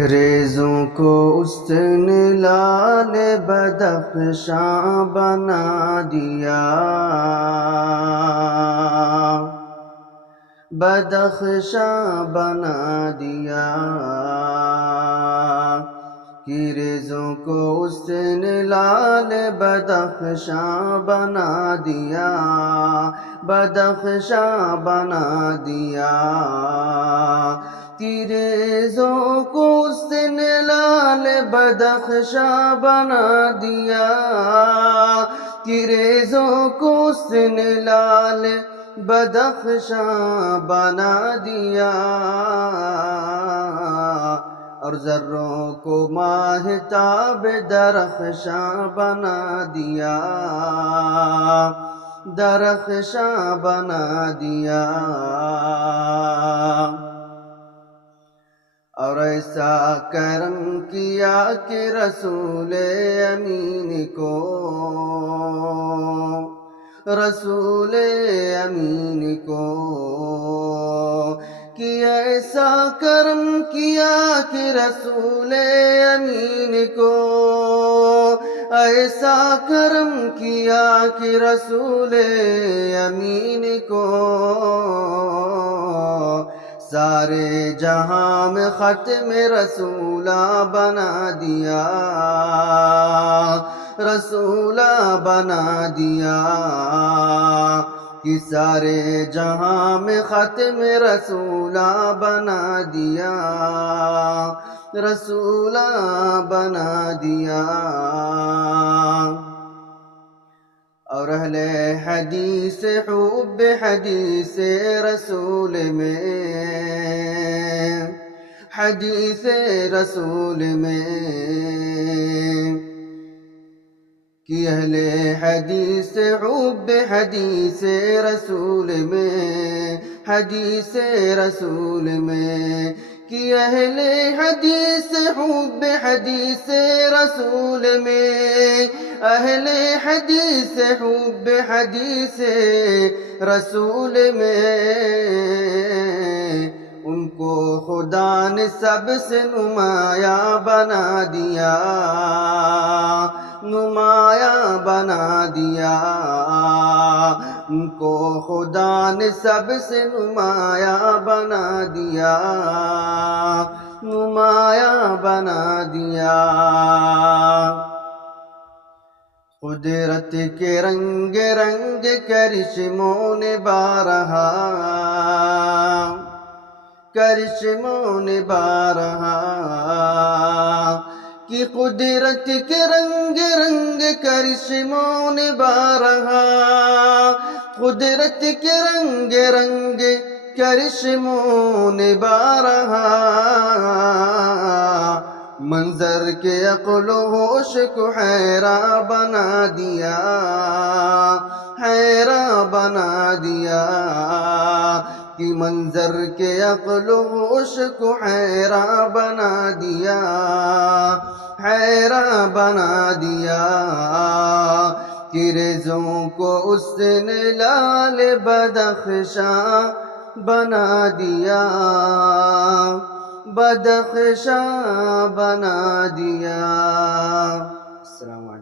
ریزوں کو اس نے لال بدخشاں بنا دیا، بدخشاں بنا دیا، کہ ریزوں کو اس نے لال بدخشاں بنا دیا، بدخشاں بنا دیا، ریزوں کو اس نے لال بدخشاں بنا دیا، ریزوں کو اس نے لال بدخشاں بنا دیا، اور ذروں کو ماہتاب درخشاں بنا دیا، درخشاں بنا دیا، اور ایسا کرم کیا کہ رسول امین کو، رسول امین کو، کہ ایسا کرم کیا کہ رسول امین کو، ایسا کرم کیا کہ رسول امین کو، سارے جہاں میں ختم رسولہ بنا دیا، رسولہ بنا دیا، کہ سارے جہاں میں ختم رسولہ بنا دیا، رسولہ بنا دیا، اور اہل حدیث حب حدیث رسول میں، حدیث رسول میں، کہ اہل حدیث حب حدیث رسول میں، حدیث رسول میں، کہ اہل حدیث حب حدیث رسول میں، اہل حدیث حب حدیث رسول میں، ان کو خدا نے سب سے نمایاں بنا دیا، نمایاں بنا دیا، ان کو خدا نے سب سے نمایاں بنا دیا، نمایاں بنا دیا، قدرت کے رنگ رنگ کرشموں نے بارہا، کرشموں نے بارہا، کہ قدرت کے رنگ رنگ کرشموں نے بارہا، قدرت کے رنگ رنگ کرشموں نے بارہا، منظر کے عقل و ہوش کو حیراں بنا دیا، حیراں بنا دیا، کہ منظر کے عقل و ہوش کو حیراں بنا دیا، حیراں بنا دیا، کہ ریزوں کو اس نے لال بدخشاں بنا دیا، بدخشاں بنا دیا۔ السلام علیکم۔